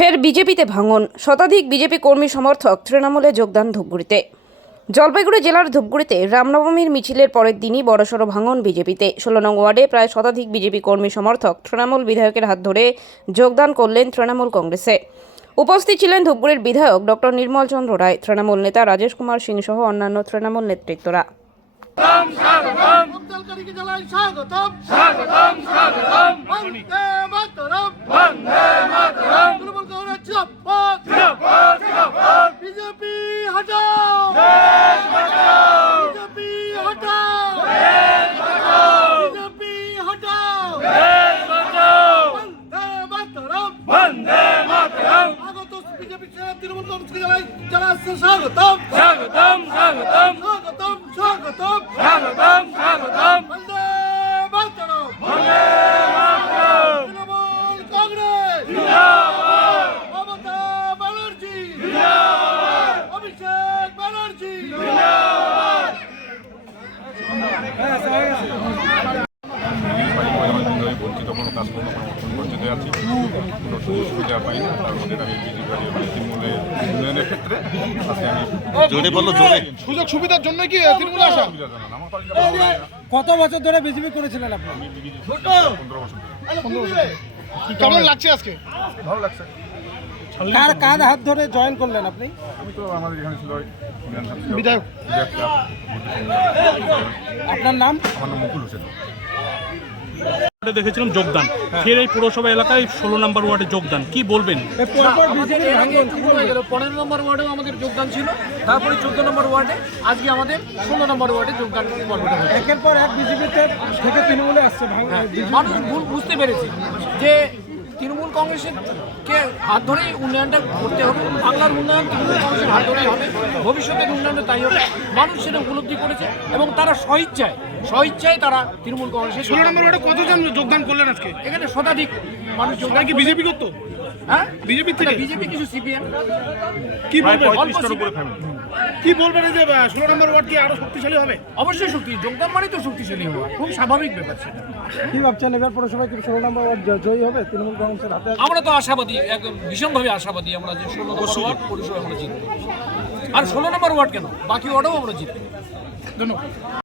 ফের বিজেপিতে ভাঙন। শতাধিক বিজেপি কর্মী সমর্থক তৃণমূলে যোগদান ধূপগুড়িতে। জলপাইগুড়ি জেলার ধূপগুড়িতে রামনবমীর মিছিলের পরের দিনই বড়সড় ভাঙন বিজেপিতে। 16 নং ওয়ার্ডে প্রায় শতাধিক বিজেপি কর্মী সমর্থক তৃণমূল বিধায়কের হাত ধরে যোগদান করলেন তৃণমূল কংগ্রেসে। উপস্থিত ছিলেন ধূপগুড়ির বিধায়ক ডক্টর নির্মল চন্দ্র রায়, তৃণমূল নেতা রাজেশ কুমার সিং সহ অন্যান্য তৃণমূল নেতৃত্বরা। बीजेपी हटाओ, देश बचाओ, बीजेपी हटाओ, देश बचाओ, बीजेपी हटाओ, देश बचाओ, वंदे मातरम, আগত বিজেপি তৃণমূল কংগ্রেসকে জানাচ্ছি স্বাগতম, স্বাগতম, স্বাগতম, স্বাগতম, স্বাগতম, স্বাগতম, স্বাগতম, বন্দে মাতরম, বন্দে মাতরম, তৃণমূল কংগ্রেস জিন্দাবাদ, মমতা ব্যানার্জি জিন্দাবাদ, অভিষেক ব্যানার্জি জিন্দাবাদ। বঞ্চিত কোনো কাজকর্ম বঞ্চিত আছি, কোনো সুযোগ সুবিধা পাই না। তার মধ্যে আমি তৃণমূলের উন্নয়নের ক্ষেত্রে আজকে আমি জোরে বললো জোরে সুযোগ সুবিধার জন্য কি তৃণমূলে আসা? সুবিধা জানান আমার কত বছর ধরে বিজেপি করেছিলেন আপনি? আমি বিজেপি 15 বছর। কেমন লাগছে আজকে? ভালো লাগছে। কার হাত ধরে জয়েন করলেন আপনি? আমি তো আমাদের এখানে ছিল বিধায়ক। আপনার নাম? আমার নাম মুকুল হোসেন। দেখেছিলাম যোগদান, ফের এই পুরসভা এলাকায় 16 নম্বর ওয়ার্ডে যোগদান, কি বলবেন? 15 নম্বর ওয়ার্ডেও আমাদের যোগদান ছিল, তারপরে 14 নম্বর ওয়ার্ডে, আজকে আমাদের 16 নম্বর ওয়ার্ডে যোগদান পর্বটা হয়েছে। একের পর এক বিজেপিতে থেকে তৃণমূলে আসছে। মানুষ ভুল বুঝতে পেরেছে যে তৃণমূল কংগ্রেসের কে হাত ধরেই উন্নয়নটা করতে হবে, বাংলার উন্নয়ন তৃণমূল কংগ্রেসের হাত ধরেই হবে, ভবিষ্যতের উন্নয়নটা তাই হবে। মানুষ সেটা উপলব্ধি করেছে এবং তারা স্বইচ্ছায় তারা তৃণমূল কংগ্রেসের 16 নম্বর ওয়ার্ডে কতজন যোগদান করলেন আজকে? এখানে শতাধিক মানুষ যোগদান কি বিজেপি করতো? হ্যাঁ, বিজেপি থেকে বিজেপি কিছু সিপিএম। কি বলবেন? 35টার উপরে ফ্যামিলি। কি বলবেন এই যে 16 নম্বর ওয়ার্ড কি আরো শক্তিশালী হবে? অবশ্যই শক্তি, যোগদান মানে তো শক্তিশালী হওয়া, খুব স্বাভাবিক ব্যাপার সেটা। কি ভাবছেন এবার পৌরসভায় কি 16 নম্বর ওয়ার্ড জয়ী হবে তৃণমূল কংগ্রেসের হাতে? আমরা তো আশাবাদী, ভীষণভাবে আশাবাদী আমরা যে 16 নম্বর ওয়ার্ড পরিষদ আমরা জিতবো। আর 16 নম্বর ওয়ার্ড কেন, বাকি ওয়ার্ডও আমরা জিতবো। ধন্যবাদ।